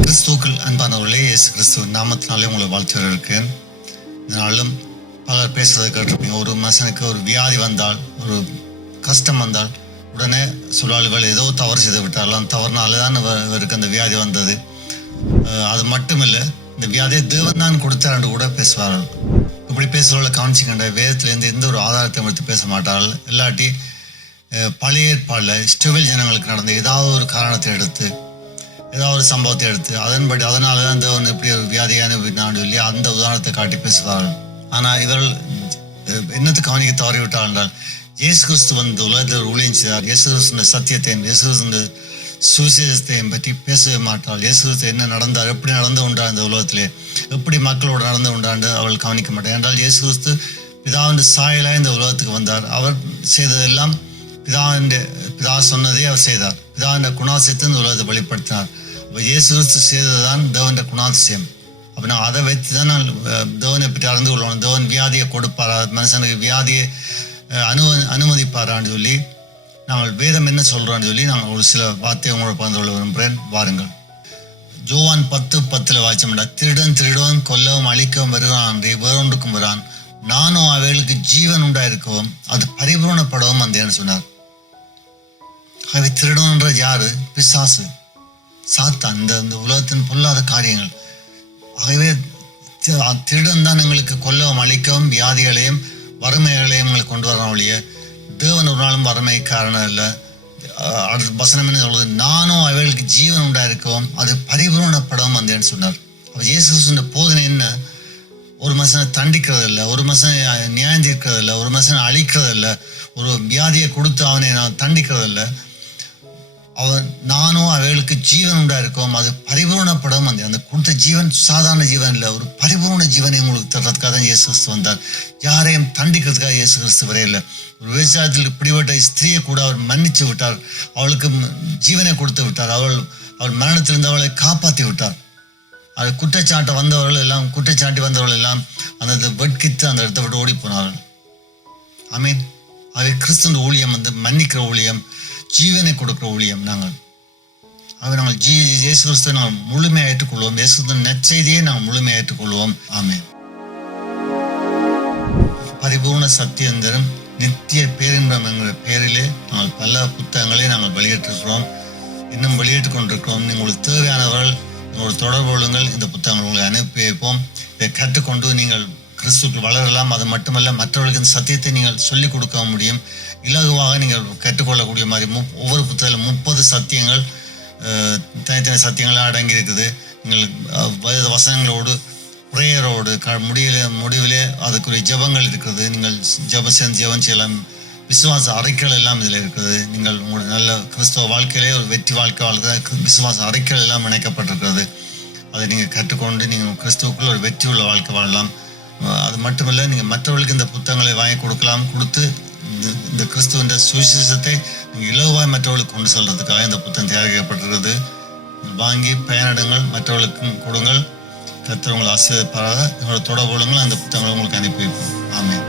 கிறிஸ்துவுக்குள் அன்பானவர்களே, இயேசு கிறிஸ்துவ நாமத்தினாலே உங்களை வாழ்த்து வரவேற்கிறேன். இதனாலும் பலர் பேசுறதை கேட்டிருப்பீங்க. ஒரு மனுஷனுக்கு ஒரு வியாதி வந்தால், ஒரு கஷ்டம் வந்தால் உடனே சொல்வார்கள் ஏதோ தவறு செய்து விட்டாரலாம், தவறுனால தான் இவருக்கு அந்த வியாதி வந்தது. அது மட்டும் இல்லை, இந்த வியாதியை தேவன் தான் கொடுத்தார் கூட பேசுவார்கள். இப்படி பேசுகிறவர்களை கவனிச்சுக்கின்ற வேதத்திலேருந்து எந்த ஒரு ஆதாரத்தை எடுத்து பேச மாட்டார்கள். இல்லாட்டி பழைய ஏற்பாடில் இஸ்ரவேல் ஜனங்களுக்கு நடந்த ஏதாவது ஒரு காரணத்தை எடுத்து, ஏதாவது ஒரு சம்பவத்தை எடுத்து அதனால தான் தேவன் இப்படி ஒரு வியாதியான நான் சொல்லி அந்த உதாரணத்தை காட்டி பேசுவார்கள். ஆனால் இவர்கள் என்னத்தை கவனிக்க தவறிவிட்டார் என்றால், இயேசு கிறிஸ்து வந்து உலகத்தில் ஊழியம் செய்தார். இயேசு கிறிஸ்துவின் சத்தியத்தையும் இயேசு கிறிஸ்துவின் சுவிசேஷத்தையும் பற்றி பேசவே மாட்டாள். இயேசு கிறிஸ்து என்ன நடந்தார், எப்படி நடந்து கொண்டார், இந்த உலகத்திலே எப்படி மக்களோடு நடந்து கொண்டாண்டு அவள் கவனிக்க மாட்டார். என்றால் இயேசு கிறிஸ்து பிதாவின் சாயலாக இந்த உலகத்துக்கு வந்தார். அவர் செய்ததெல்லாம் பிதா சொன்னதே அவர் செய்தார். பிதாவின் குணாதிசயத்தை இந்த உலகத்தை வெளிப்படுத்தினார். இயேசு கிறிஸ்து செய்ததுதான் தேவன் குணாதிசயம். அப்படின்னா அதை வைத்து தான் நாங்கள் தேவனை பற்றி அறிந்து கொள்ளணும். தேவன் வியாதியை கொடுப்பாரா, மனுஷனுக்கு வியாதியை அனுமதிப்பாரான்னு சொல்லி நாங்கள் வேதம் என்ன சொல்கிறோன்னு சொல்லி நாங்கள் ஒரு சில வார்த்தையை உங்களோட பகிர்ந்து கொள்ள விரும்புகிறேன். வாருங்கள். யோவான் 10:10 வாய்ச்சோம்டா, திருடன் கொல்லவும் அழிக்கவும் வருகிறான், வேறொன்றுக்கும் வரான், நானும் அவைகளுக்கு ஜீவன் உண்டாயிருக்கவும் அது பரிபூர்ணப்படவும் வந்தேன்னு சொன்னார். அவை திருடன்ற யாரு? பிசாசு, சாத்தான், இந்த உலகத்தின் பொல்லாத காரியங்கள். ஆகவே திருடன் தான் எங்களுக்கு கொல்லவும் அழிக்கவும் வியாதிகளையும் வறுமைகளையும் எங்களுக்கு கொண்டு வரணும் ஒழிய தேவன் ஒரு நாளும் வறுமை காரணம் இல்லை. வசனம் என்ன சொல்வது? நானும் அவைகளுக்கு ஜீவன் உண்டாயிருக்கவும் அது பரிபூர்ணப்படவும் வந்தேன்னு சொன்னார். அப்போ இயேசு கிறிஸ்துவின் போதனை என்ன? ஒரு மனுஷனை தண்டிக்கிறது இல்லை, ஒரு மனுஷனை நியாயம் தீர்க்கிறது இல்லை, ஒரு மனுஷனை அழிக்கிறது இல்லை, ஒரு வியாதியை கொடுத்து அவனை நான் தண்டிக்கிறது இல்லை. அவன் நானும் அவைகளுக்கு ஜீவன் உண்டாயிருக்கும் அது பரிபூர்ணப்படும். அந்த கொடுத்த ஜீவன் சாதாரண ஜீவன் இல்லை, ஒரு பரிபூர்ண ஜீவனை உங்களுக்கு தர்றதுக்காக தான் இயேசு கிறிஸ்து வந்தார். யாரையும் தண்டிக்கிறதுக்காக இயேசு கிறிஸ்து வரையில்லை. ஒரு விவசாயத்தில் இப்படிப்பட்ட ஸ்திரியை கூட அவர் மன்னிச்சு விட்டார், அவளுக்கு ஜீவனை கொடுத்து விட்டார், அவள் மரணத்திலிருந்து அவளை காப்பாற்றி விட்டார். அது குற்றச்சாட்டி வந்தவர்கள் எல்லாம் அந்த வெட்கித்து அந்த இடத்தை விட்டு ஓடி போனார்கள். ஆமீன். அது கிறிஸ்துவின் ஊழியம் வந்து மன்னிக்கிற ஊழியம், ஜீவனை கொடுக்கிற ஊழியம். நாங்கள் இயேசு கிறிஸ்துவை நாங்கள் முழுமையாக ஏற்றுக்கொள்வோம். இயேசு கிறிஸ்துவின் நற்செய்தியை நாங்கள் முழுமையாக ஏற்றுக்கொள்வோம். ஆமீன். பரிபூர்ண சத்தியந்தரும் நித்திய பேரின்பம் என்கிற பெயரிலே நாங்கள் பல புத்தகங்களை நாங்கள் வெளியிட்டிருக்கிறோம், இன்னும் வெளியிட்டுக் கொண்டிருக்கிறோம். உங்களுக்கு தேவையானவர்கள் உங்களோட தொடர்பு கொள்ளுங்கள். இந்த புத்தகங்கள் உங்களை அனுப்பி வைப்போம். இதை கற்றுக்கொண்டு நீங்கள் கிறிஸ்துவுக்கு வளரலாம். அது மட்டுமல்ல, மற்றவர்களுக்கு இந்த சத்தியத்தை நீங்கள் சொல்லிக் கொடுக்க முடியும். இலகுவாக நீங்கள் கற்றுக்கொள்ளக்கூடிய மாதிரி ஒவ்வொரு புத்தகத்தில் 30 சத்தியங்கள், தனித்தனி சத்தியங்களாக அடங்கி இருக்குது. நீங்கள் வசனங்களோடு ப்ரேயரோடு முடிவிலே அதுக்குரிய ஜெபங்கள் இருக்கிறது. நீங்கள் ஜெபம் செய்யலாம். விசுவாச அறைகள் எல்லாம் இதில் இருக்குது. நீங்கள் உங்களுடைய நல்ல கிறிஸ்தவ வாழ்க்கையிலே ஒரு வெற்றி வாழ்க்கை வாழ்க்கை விசுவாச அறைகள் எல்லாம் இணைக்கப்பட்டிருக்கிறது. அதை நீங்கள் கற்றுக்கொண்டு நீங்கள் கிறிஸ்துவுக்குள் ஒரு வெற்றி உள்ள வாழ்க்கை வாழலாம். அது மட்டுமில்லை, நீங்கள் மற்றவர்களுக்கு இந்த புத்தகங்களை வாங்கி கொடுத்து இந்த கிறிஸ்துவின் சுவிசேஷத்தை நீங்கள் இலவாய் மற்றவர்களுக்கு கொண்டு செல்றதுக்காக இந்த புத்தகம் தயாரிக்கப்பட்டிருக்கிறது. வாங்கி பயனிடுங்கள், மற்றவர்களுக்கும் கொடுங்கள். கர்த்தர் உங்களை ஆசீர்வதிப்பாராக. உங்களோட தொடர்பு கொள்ளுங்கள். அந்த புத்தகங்களை உங்களுக்கு அனுப்பி வைப்போம். ஆமென்.